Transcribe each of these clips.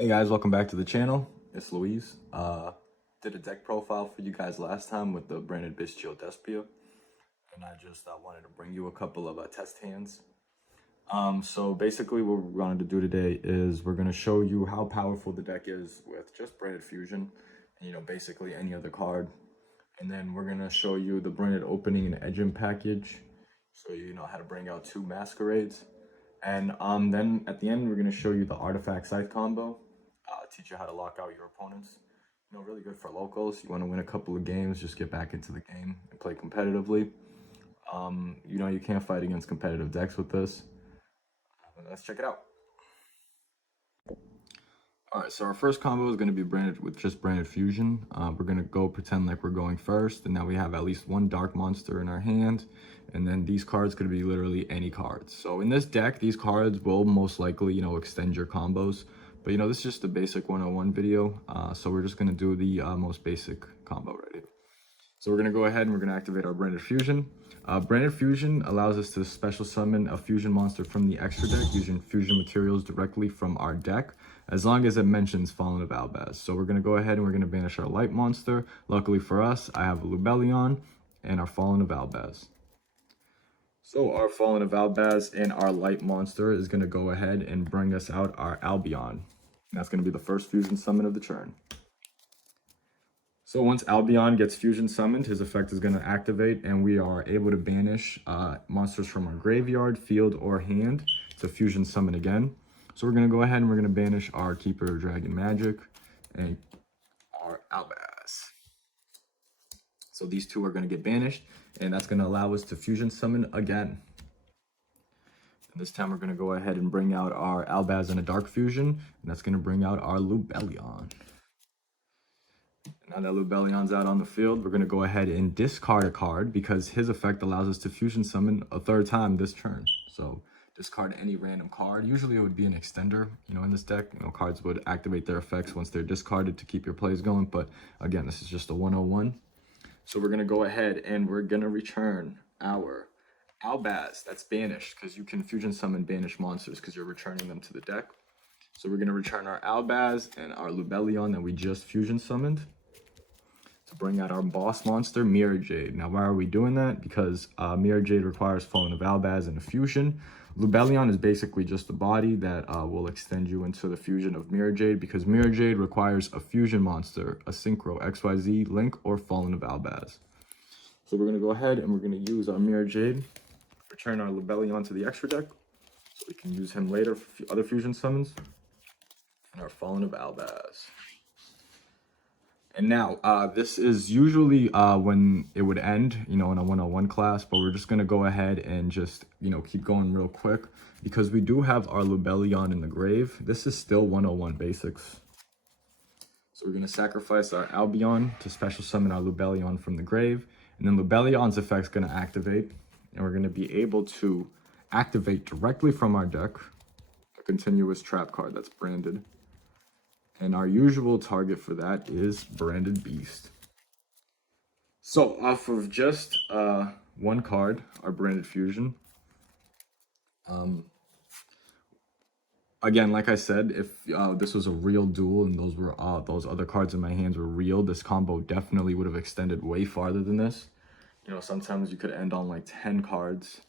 Hey guys, welcome back to the channel. It's Luis. Did a deck profile for you guys last time with the branded Bystial Despia, and I just wanted to bring you a couple of test hands. So basically what we're going to do today is we're going to show you how powerful the deck is with just branded fusion, and basically any other card. And then we're going to show you the branded opening and edging package, so you know how to bring out two masquerades. And then at the end, we're going to show you the artifact Scythe combo, teach you how to lock out your opponents. Really good for locals. You want to win a couple of games, just get back into the game and play competitively. You can't fight against competitive decks with this. Let's check it out. All right, so our first combo is going to be branded with just branded fusion. We're going to go pretend like we're going first, and now we have at least one dark monster in our hand, and then these cards could be literally any cards. So in this deck, these cards will most likely, extend your combos. But this is just a basic 101 video, so we're just going to do the most basic combo right here. So we're going to go ahead and we're going to activate our branded fusion. Branded fusion allows us to special summon a fusion monster from the extra deck using fusion materials directly from our deck, as long as it mentions Fallen of Albaz. So we're going to go ahead and we're going to banish our light monster. Luckily for us, I have a Lubellion and our Fallen of Albaz. So our Fallen of Albaz and our light monster is going to go ahead and bring us out our Albion. That's going to be the first fusion summon of the turn. So once Albion gets fusion summoned, his effect is going to activate, and we are able to banish monsters from our graveyard, field, or hand to fusion summon again. So we're going to go ahead and we're going to banish our Keeper Dragon Magic and our Albaz. So these two are going to get banished, and that's going to allow us to fusion summon again. And this time we're going to go ahead and bring out our Albaz in a dark fusion, and that's going to bring out our Lubellion. Now that Lubellion's out on the field, we're going to go ahead and discard a card because his effect allows us to fusion summon a third time this turn. So discard any random card. Usually it would be an extender, in this deck. Cards would activate their effects once they're discarded to keep your plays going. But again, this is just a 101. So we're going to go ahead and we're going to return our Albaz that's banished, because you can fusion summon banished monsters because you're returning them to the deck. So we're going to return our Albaz and our Lubellion that we just fusion summoned to bring out our boss monster, Mirror Jade. Now, why are we doing that? Because Mirror Jade requires Fallen of Albaz and a fusion. Lubellion is basically just a body that will extend you into the fusion of Mirror Jade, because Mirror Jade requires a fusion monster, a Synchro, XYZ, Link, or Fallen of Albaz. So we're going to go ahead and we're going to use our Mirror Jade, return our Lubellion to the extra deck, so we can use him later for other fusion summons, and our Fallen of Albaz. And now, this is usually when it would end, in a 101 class, but we're just going to go ahead and just, keep going real quick, because we do have our Lubellion in the grave. This is still 101 basics. So we're going to sacrifice our Albion to special summon our Lubellion from the grave, and then Lubellion's effect is going to activate, and we're going to be able to activate directly from our deck a continuous trap card that's branded. And our usual target for that is Branded Beast. So off of just one card, our Branded Fusion. Again, like I said, if this was a real duel and those other cards in my hands were real, this combo definitely would have extended way farther than this. Sometimes you could end on like 10 cards,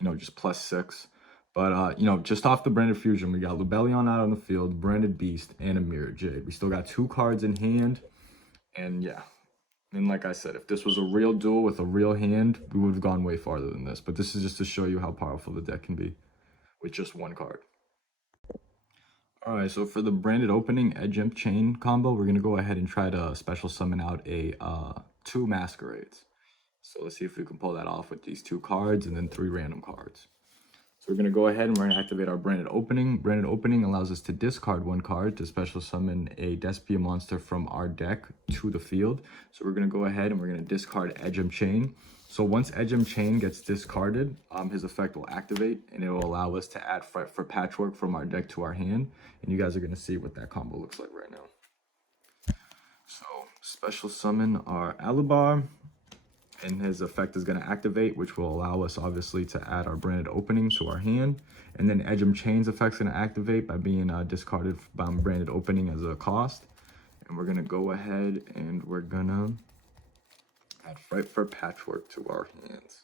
just +6. But, just off the Branded Fusion, we got Lubellion out on the field, Branded Beast, and a Mirror Jade. We still got 2 cards in hand, and yeah. And like I said, if this was a real duel with a real hand, we would have gone way farther than this. But this is just to show you how powerful the deck can be with just one card. All right, so for the Branded Opening Edge Imp Chain combo, we're going to go ahead and try to special summon out a 2 Masquerades. So let's see if we can pull that off with these 2 cards and then 3 random cards. So we're going to go ahead and we're going to activate our Branded Opening. Branded Opening allows us to discard 1 card to special summon a Despia monster from our deck to the field. So we're going to go ahead and we're going to discard Edge Imp Chain. So once Edge Imp Chain gets discarded, his effect will activate, and it will allow us to add Fret for Patchwork from our deck to our hand. And you guys are going to see what that combo looks like right now. So special summon our Alubar. and his effect is going to activate, which will allow us obviously to add our branded opening to our hand. And then Edgem Chain's effect is going to activate by being discarded by branded opening as a cost. And we're going to go ahead and we're going to add Fright for Patchwork to our hands.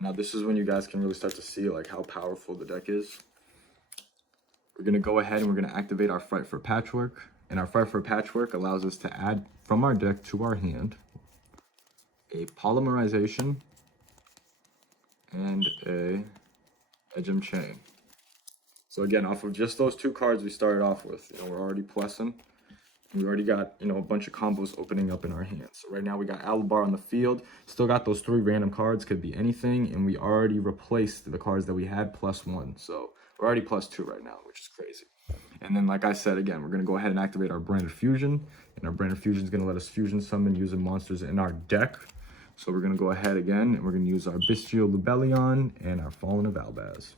Now this is when you guys can really start to see like how powerful the deck is. We're going to go ahead and we're going to activate our Fright for Patchwork. And our Fright for Patchwork allows us to add from our deck to our hand a Polymerization and a Edgem Chain. So again, off of just those two cards we started off with, we're already plussing. We already got, a bunch of combos opening up in our hands. So right now we got Alabar on the field. Still got those 3 random cards, could be anything. And we already replaced the cards that we had +1. So we're already +2 right now, which is crazy. And then, like I said, again, we're going to go ahead and activate our Branded Fusion. And our Branded Fusion is going to let us fusion summon using monsters in our deck. So we're going to go ahead again, and we're going to use our Bystial Lubellion and our Fallen of Albaz.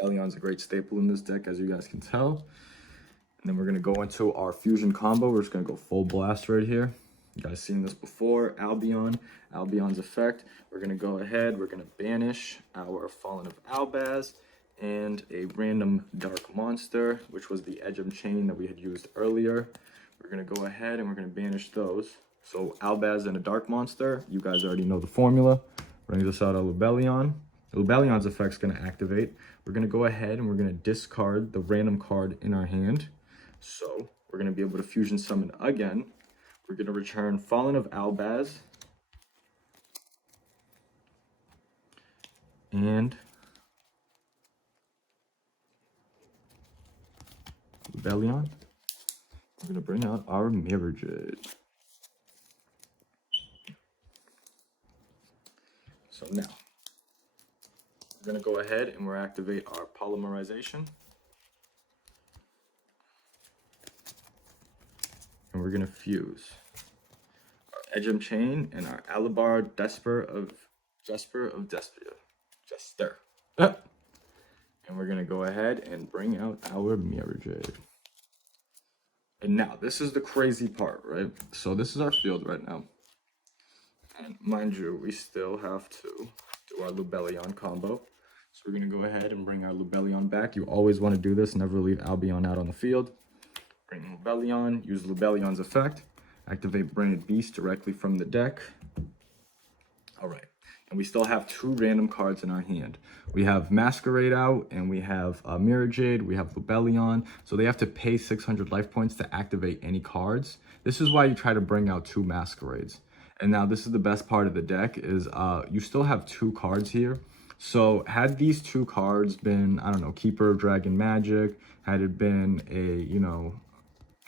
Lubellion's a great staple in this deck, as you guys can tell. And then we're going to go into our fusion combo. We're just going to go full blast right here. You guys seen this before. Albion's effect. We're going to go ahead. We're going to banish our Fallen of Albaz and a random dark monster, which was the Edgem Chain that we had used earlier. We're going to go ahead and we're going to banish those. So Albaz and a dark monster. You guys already know the formula. Brings us out a Lubellion. Lubellion's effect is going to activate. We're going to go ahead and we're going to discard the random card in our hand. So we're going to be able to fusion summon again. We're going to return Fallen of Albaz and Lubellion. We're going to bring out our Mirror Jade. So now we're going to go ahead and we're activate our Polymerization. And we're going to fuse our Edgem Chain and our Alabar Jesper of Despia. Jester. And we're going to go ahead and bring out our Mirror Jade. And now, this is the crazy part, right? So this is our field right now. And mind you, we still have to do our Lubellion combo. So we're going to go ahead and bring our Lubellion back. You always want to do this. Never leave Albion out on the field. Bring Lubellion, use Lubellion's effect, activate Branded Beast directly from the deck. All right, and we still have 2 random cards in our hand. We have Masquerade out, and we have Mirror Jade, we have Lubellion, so they have to pay 600 life points to activate any cards. This is why you try to bring out 2 Masquerades. And now this is the best part of the deck, is you still have 2 cards here. So had these 2 cards been, I don't know, Keeper of Dragon Magic, had it been a,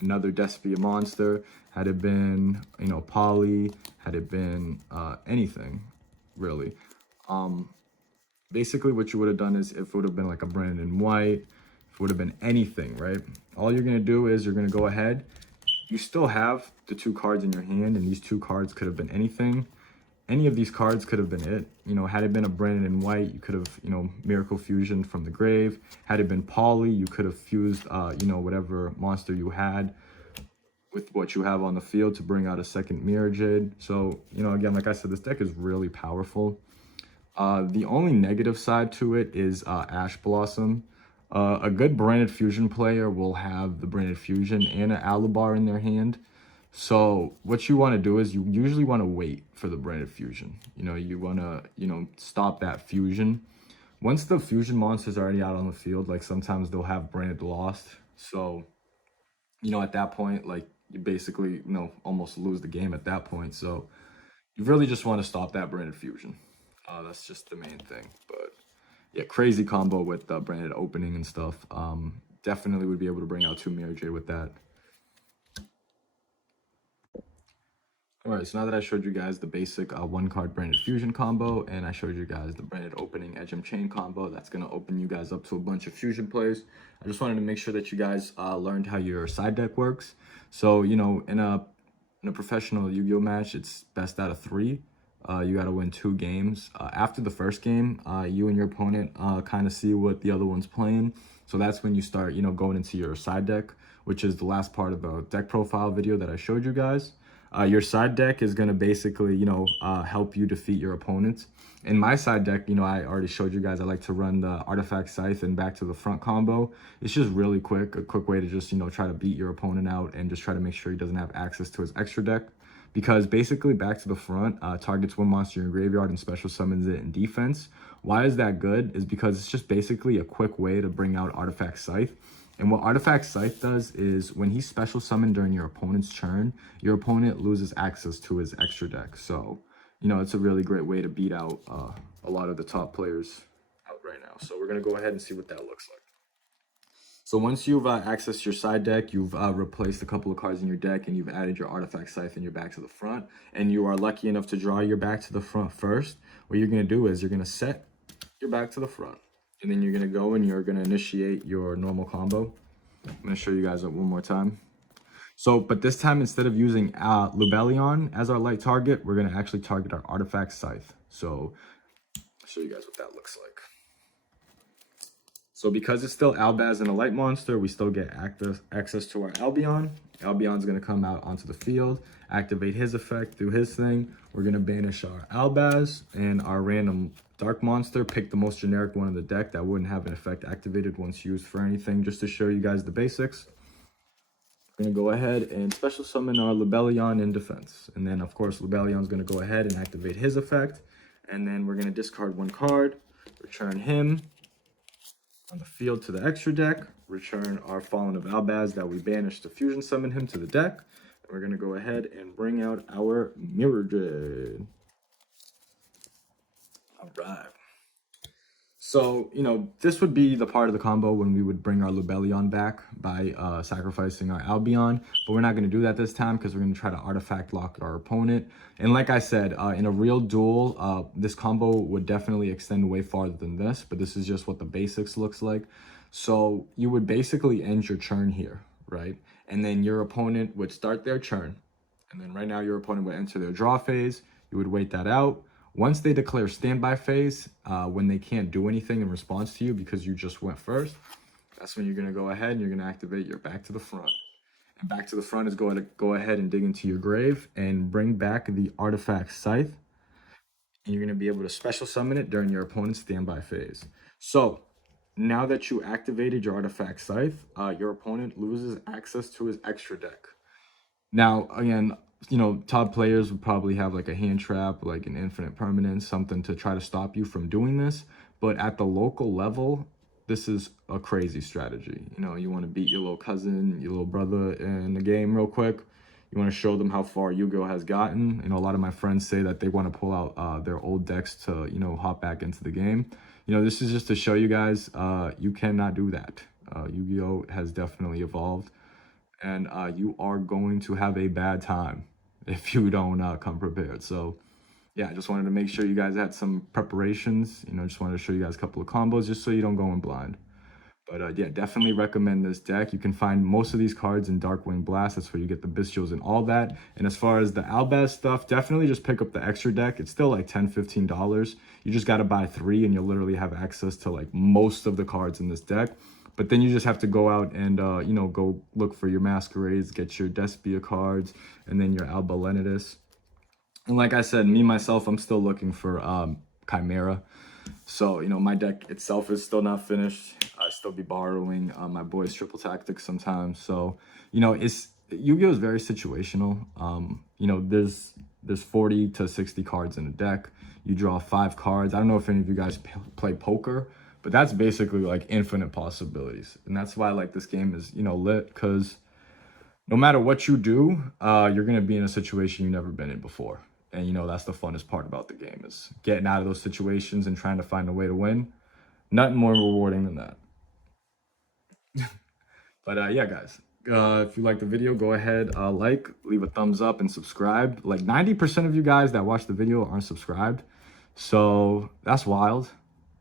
another Despia monster, had it been, Poly, had it been anything, really. Basically what you would have done is, if it would have been like a Brandon White, if it would have been anything, right? All you're going to do is you're going to go ahead. You still have the 2 cards in your hand, and these 2 cards could have been anything. Any of these cards could have been it. Had it been a Brandon White, you could have, Miracle Fusion from the grave. Had it been Poly, you could have fused, whatever monster you had with what you have on the field to bring out a second Mirror Jade. So, again, like I said, this deck is really powerful. The only negative side to it is Ash Blossom. A good Branded Fusion player will have the Branded Fusion and an Alabar in their hand. So what you want to do is you usually want to wait for the Branded Fusion. You want to, stop that fusion. Once the fusion monster's already out on the field, like sometimes they'll have Branded Lost. So, at that point, like you basically, almost lose the game at that point. So you really just want to stop that Branded Fusion. That's just the main thing. But yeah, crazy combo with Branded Opening and stuff. Definitely would be able to bring out 2 Mirror Jade with that. Alright, so now that I showed you guys the basic 1-card Branded Fusion combo, and I showed you guys the Branded Opening Edgem Chain combo, that's going to open you guys up to a bunch of fusion plays. I just wanted to make sure that you guys learned how your side deck works. So, in a professional Yu-Gi-Oh match, it's best out of 3. You got to win 2 games. After the first game, you and your opponent kind of see what the other one's playing. So that's when you start, going into your side deck, which is the last part of the deck profile video that I showed you guys. Your side deck is going to basically, help you defeat your opponents. In my side deck, I already showed you guys, I like to run the Artifact Scythe and back to the front combo. It's just really quick, a quick way to just, try to beat your opponent out and just try to make sure he doesn't have access to his extra deck. Because basically back to the front targets one monster in your graveyard and special summons it in defense. Why is that good? Is because it's just basically a quick way to bring out Artifact Scythe. And what Artifact Scythe does is when he's special summoned during your opponent's turn, your opponent loses access to his extra deck. So, it's a really great way to beat out a lot of the top players out right now. So we're going to go ahead and see what that looks like. So once you've accessed your side deck, you've replaced a couple of cards in your deck, and you've added your Artifact Scythe in your back to the front, and you are lucky enough to draw your back to the front first, what you're going to do is you're going to set your back to the front, and then you're going to go and you're going to initiate your normal combo. I'm going to show you guys it one more time. So, but this time, instead of using Lubellion as our light target, we're going to actually target our Artifact Scythe. So I'll show you guys what that looks like. So because it's still Albaz and a light monster, we still get access to our Albion. Albion's going to come out onto the field, activate his effect, do his thing. We're going to banish our Albaz and our random dark monster, pick the most generic one in the deck that wouldn't have an effect activated once used for anything, just to show you guys the basics. We're going to go ahead and special summon our Lubellion in defense. And then, of course, Lubellion's going to go ahead and activate his effect. And then we're going to discard one card, return him on the field to the extra deck, return our Fallen of Albaz that we banished to fusion summon him to the deck. And we're going to go ahead and bring out our Mirror Dread. All right. So, this would be the part of the combo when we would bring our Lubellion back by sacrificing our Albion. But we're not going to do that this time because we're going to try to artifact lock our opponent. And like I said, in a real duel, this combo would definitely extend way farther than this. But this is just what the basics looks like. So you would basically end your turn here, right? And then your opponent would start their turn. And then right now your opponent would enter their draw phase. You would wait that out. Once they declare standby phase, when they can't do anything in response to you because you just went first, that's when you're going to go ahead and you're going to activate your back to the front. And back to the front is going to go ahead and dig into your grave and bring back the Artifact Scythe. And you're going to be able to special summon it during your opponent's standby phase. So now that you activated your Artifact Scythe, your opponent loses access to his extra deck. Now, again, top players would probably have like a hand trap, like an infinite permanence, something to try to stop you from doing this. But at the local level, this is a crazy strategy. You want to beat your little cousin, your little brother in the game real quick. You want to show them how far Yu-Gi-Oh has gotten. A lot of my friends say that they want to pull out their old decks to, hop back into the game. This is just to show you guys you cannot do that. Yu-Gi-Oh has definitely evolved. And you are going to have a bad time if you don't come prepared. So yeah, I just wanted to make sure you guys had some preparations. Just wanted to show you guys a couple of combos just so you don't go in blind. But yeah, definitely recommend this deck. You can find most of these cards in Darkwing Blast. That's where you get the Bystials and all that. And as far as the Albaz stuff, definitely just pick up the extra deck. It's still like $10, $15. You just got to buy 3 and you'll literally have access to like most of the cards in this deck. But then you just have to go out and, go look for your Masquerades, get your Despia cards, and then your Alba Leonidas. And like I said, myself, I'm still looking for Chimera. So, my deck itself is still not finished. I still be borrowing my boys' Triple Tactics sometimes. So, Yu-Gi-Oh is very situational. There's 40 to 60 cards in a deck. You draw 5 cards. I don't know if any of you guys play poker, but that's basically like infinite possibilities. And that's why like this game is, lit, because no matter what you do, you're going to be in a situation you've never been in before. And, that's the funnest part about the game is getting out of those situations and trying to find a way to win. Nothing more rewarding than that. But yeah, guys, if you like the video, go ahead, leave a thumbs up and subscribe. Like 90% of you guys that watch the video aren't subscribed. So that's wild.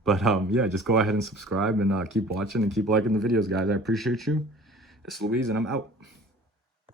But yeah, just go ahead and subscribe and keep watching and keep liking the videos, guys. I appreciate you. It's Luis and I'm out.